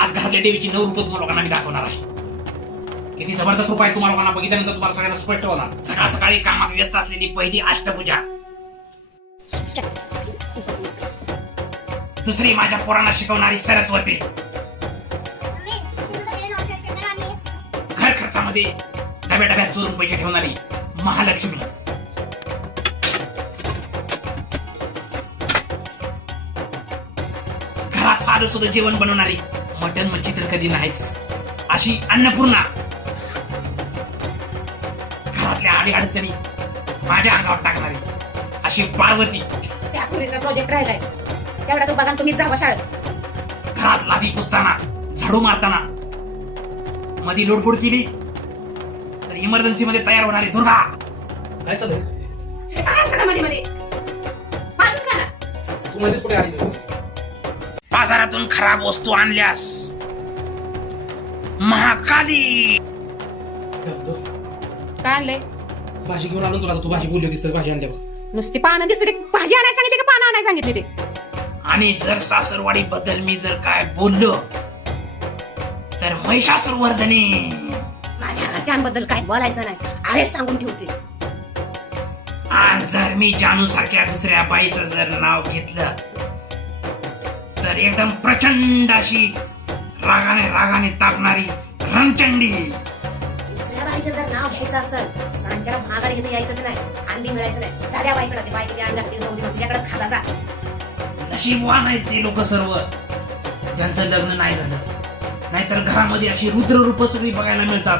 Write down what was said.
आज घरातल्या देवीची नऊ रूप तुम्हाला लोकांना मी दाखवणार आहे. किती जबरदस्त रूप आहे तुम्हाला लोकांना बघितल्यानंतर तुम्हाला सगळ्यांना स्पष्ट होणार. सकाळ सकाळी कामात व्यस्त असलेली पहिली अष्टपूजा. दुसरी माझ्या पोरांना शिकवणारी सरस्वती. घर खर्चामध्ये डब्या डब्यात चोरून पैसे ठेवणारी महालक्ष्मी. घरात साधं सुद्धा जेवण बनवणारी मटन मच्छी तर कधी नाहीच. अशी अन्नपूर्णा. घरातल्या आडी अडचणी माझ्या अंगावर टाकणारी. अशी पार्वती त्या पुरीचा प्रोजेक्ट राहिलाय. तेवढा तो बघा तुम्ही जावा शाळेत. घरात लादी पुसताना झाडू मारताना. मधी लोडफोड केली तर इमर्जन्सी मध्ये तयार होणारी दुर्गा. काय चालू हे काय असतं का मध्ये मध्ये बाजून का ना. तू मध्येच कुठे आलीस? बाजारातून खराब वस्तू आणल्यास महाकाली. काय आणलंय? भाजी घेऊन आलो ना तुला तू भाजी बोलली होतीस तर भाजी आणल्या बघ. नुसती पानं दिसते ते भाजी आणायला सांगितले का पानं आणायला सांगितले ते? आणि जर सासरवाडी बद्दल मी जर काय बोललो तर महिषासूर वर्धने. माझ्या घरच्यांबद्दल काय बोलायचं नाही आधीच सांगून ठेवते. आज जर मी जानू सारख्या दुसऱ्या बाईचं जर नाव घेतलं तर एकदम प्रचंड अशी रागाने रागाने तापणारी रणचंडी. दुसऱ्या बाईचं जर नाव घ्यायचं असेल सांच्या महागारी घेता यायचंच नाही. मिळायचं नाही. बाईकडे ते बाई किती घातली जा. नशीबवान आहेत ते लोक सर्व. ज्यांचं लग्न नाही झालं. नाहीतर घरामध्ये अशी रुद्र रूप सगळी बघायला मिळतात.